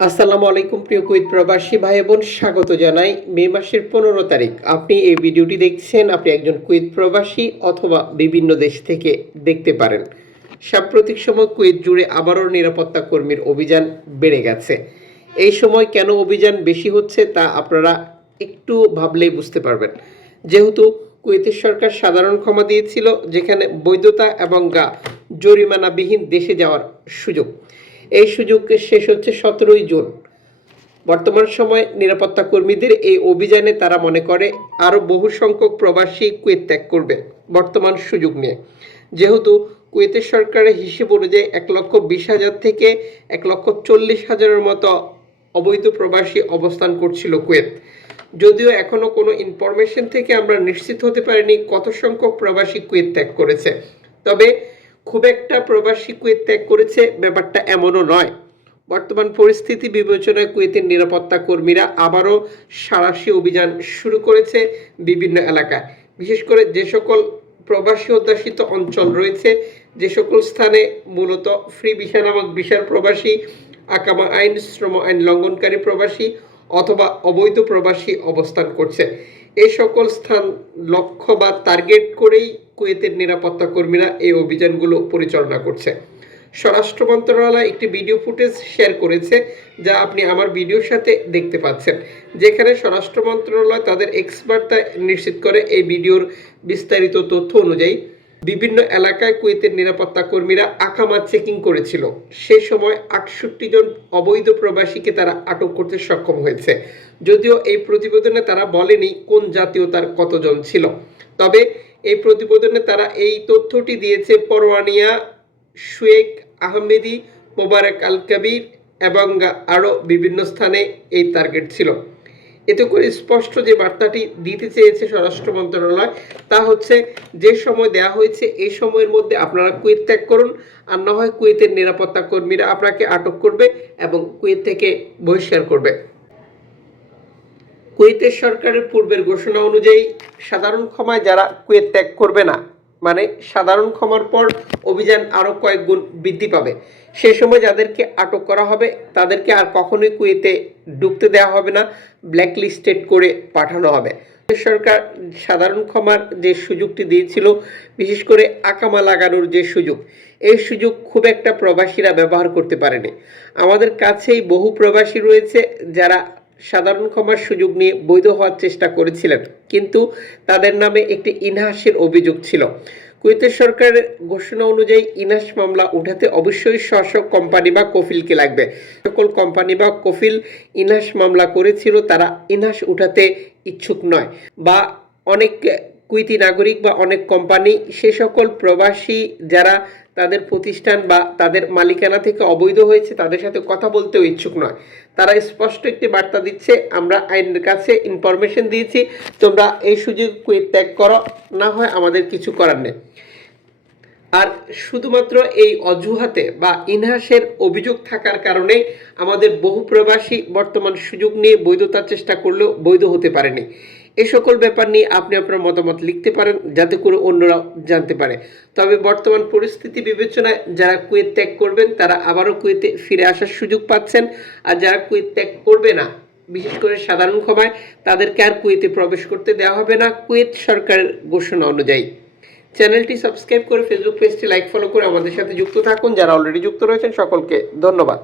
আসসালামু আলাইকুম, প্রিয় কুইত প্রবাসী ভাই বোন স্বাগত জানাই মে মাসের পনেরো তারিখ। আপনি এই ভিডিওটি দেখছেন, আপনি একজন কুইত প্রবাসী অথবা বিভিন্ন দেশ থেকে দেখতে পারেন। সাম্প্রতিক সময় কুইত জুড়ে আবারও নিরাপত্তা কর্মীর অভিযান বেড়ে গেছে। এই সময় কেন অভিযান বেশি হচ্ছে তা আপনারা একটু ভাবলেই বুঝতে পারবেন। যেহেতু কুয়েতের সরকার সাধারণ ক্ষমা দিয়েছিল, যেখানে বৈধতা এবং গা জরিমানাবিহীন দেশে যাওয়ার সুযোগ। এই সুযোগ শেষ হচ্ছে সতেরোই জুন। বর্তমান সময় নিরাপত্তা কর্মীদের এই অভিযানে তারা মনে করে আরও বহু সংখ্যক প্রবাসী কুয়েত ত্যাগ করবে বর্তমান সুযোগ নিয়ে। যেহেতু কুয়েতের সরকারের হিসেব অনুযায়ী এক লক্ষ বিশ হাজার থেকে এক লক্ষ চল্লিশ হাজারের মতো অবৈধ প্রবাসী অবস্থান করছিল কুয়েত। যদিও এখনও কোনো ইনফরমেশন থেকে আমরা নিশ্চিত হতে পারিনি কত সংখ্যক প্রবাসী কুয়েত ত্যাগ করেছে। তবে খুব একটা প্রবাসী কুয়েত ত্যাগ করেছে, ব্যাপারটা এমনও নয়। বর্তমান পরিস্থিতি বিবেচনায় কুয়েতের নিরাপত্তা কর্মীরা আবারও সাঁড়াশি অভিযান শুরু করেছে বিভিন্ন এলাকায়। বিশেষ করে যে সকল প্রবাসী অধ্যাসিত অঞ্চল রয়েছে, যে সকল স্থানে মূলত ফ্রি ভিসা নামক বিশাল প্রবাসী, আকামা আইন, শ্রম আইন লঙ্ঘনকারী প্রবাসী অথবা অবৈধ প্রবাসী অবস্থান করছে। এই সকল স্থান লক্ষ্য বা টার্গেট করেই কুয়েতের নিরাপত্তা কর্মীরা এই অভিযানগুলো পরিচালনা করছে। স্বরাষ্ট্র মন্ত্রণালয় একটি ভিডিও ফুটেজ শেয়ার করেছে যা আপনি আমার ভিডিওর সাথে দেখতে পাচ্ছেন। যেখানে স্বরাষ্ট্র মন্ত্রণালয় তাদের এক্সপার্টতা নিশ্চিত করে এই ভিডিওর বিস্তারিত তথ্য অনুযায়ী বিভিন্ন এলাকায় কুয়েতের নিরাপত্তা কর্মীরা আকামা চেকিং করেছিল। সে সময় আটষট্টি জন অবৈধ প্রবাসীকে তারা আটক করতে সক্ষম হয়েছে। যদিও এই প্রতিবেদনে তারা বলেনি কোন জাতীয়তার কতজন ছিল। তবে এই প্রতিবেদনে তারা এই তথ্যটি দিয়েছে পরওয়ানিয়া শুয়েক আহমেদি, মোবারক আল কবির এবং আরও বিভিন্ন স্থানে এই টার্গেট ছিল। এতে করে স্পষ্ট যে বার্তাটি দিতে চেয়েছে স্বরাষ্ট্র মন্ত্রণালয়, তা হচ্ছে যে সময় দেয়া হয়েছে এই সময়ের মধ্যে আপনারা কুয়েত ত্যাগ করুন। আর না হয় কুয়েতের নিরাপত্তা কর্মীরা আপনাকে আটক করবে এবং কুয়েত থেকে বহিষ্কার করবে। কুয়েতের সরকারের পূর্বের ঘোষণা অনুযায়ী সাধারণ ক্ষমায় যারা কুয়েত ত্যাগ করবে না মানে সাধারণ ক্ষমার পর অভিযান আরও কয়েক গুণ বৃদ্ধি পাবে। সে সময় যাদেরকে আটক করা হবে, তাদেরকে আর কখনোই কুয়েতে ঢুকতে দেওয়া হবে না, ব্ল্যাকলিস্টেড করে পাঠানো হবে। সরকার সাধারণ ক্ষমার যে সুযোগটি দিয়েছিল, বিশেষ করে আকামা লাগানোর যে সুযোগ, এই সুযোগ খুব একটা প্রবাসীরা ব্যবহার করতে পারেনি। আমাদের কাছেই বহু প্রবাসী রয়েছে যারা সাধারণ ক্ষমার সুযোগ নিয়ে বৈধ হওয়ার চেষ্টা করেছিলেন, কিন্তু তাদের নামে একটি ইনহাসের অভিযোগ ছিল। কুয়েতের সরকারের ঘোষণা অনুযায়ী ইনহাস মামলা উঠাতে অবশ্যই স্ব কোম্পানি বা কফিলকে লাগবে। সকল কোম্পানি বা কফিল ইনহাস মামলা করেছিল, তারা ইনহাস উঠাতে ইচ্ছুক নয় বা অনেক কুইতি নাগরিক বা অনেক কোম্পানি, সে সকল প্রবাসী যারা তাদের প্রতিষ্ঠান বা তাদের মালিকানা থেকে অবৈধ হয়েছে, তাদের সাথে কথা বলতেও ইচ্ছুক নয়। তারা স্পষ্ট একটি বার্তা দিচ্ছে, আমরা আইনের কাছে ইনফরমেশন দিয়েছি, তোমরা এই সুযোগ ত্যাগ করো, না হয় আমাদের কিছু করার নেই। আর শুধুমাত্র এই অজুহাতে বা ইনহাসের অভিযোগ থাকার কারণে আমাদের বহু প্রবাসী বর্তমান সুযোগ নিয়ে বৈধতার চেষ্টা করলেও বৈধ হতে পারেনি। এই সকল ব্যাপার নিয়ে আপনি আপনার মতামত লিখতে পারেন, যাতে করে অন্যরাও জানতে পারে। তবে বর্তমান পরিস্থিতি বিবেচনায় যারা কুয়েত ত্যাগ করবেন, তারা আবারও কুয়েতে ফিরে আসার সুযোগ পাচ্ছেন। আর যারা কুয়েত ত্যাগ করবে না, বিশেষ করে সাধারণ ক্ষমায় তাদেরকে আর কুয়েতে প্রবেশ করতে দেওয়া হবে না, কুয়েত সরকারের ঘোষণা অনুযায়ী। চ্যানেলটি সাবস্ক্রাইব করে ফেসবুক পেজটি লাইক, ফলো করে আমাদের সাথে যুক্ত থাকুন। যারা অলরেডি যুক্ত রয়েছেন, সকলকে ধন্যবাদ।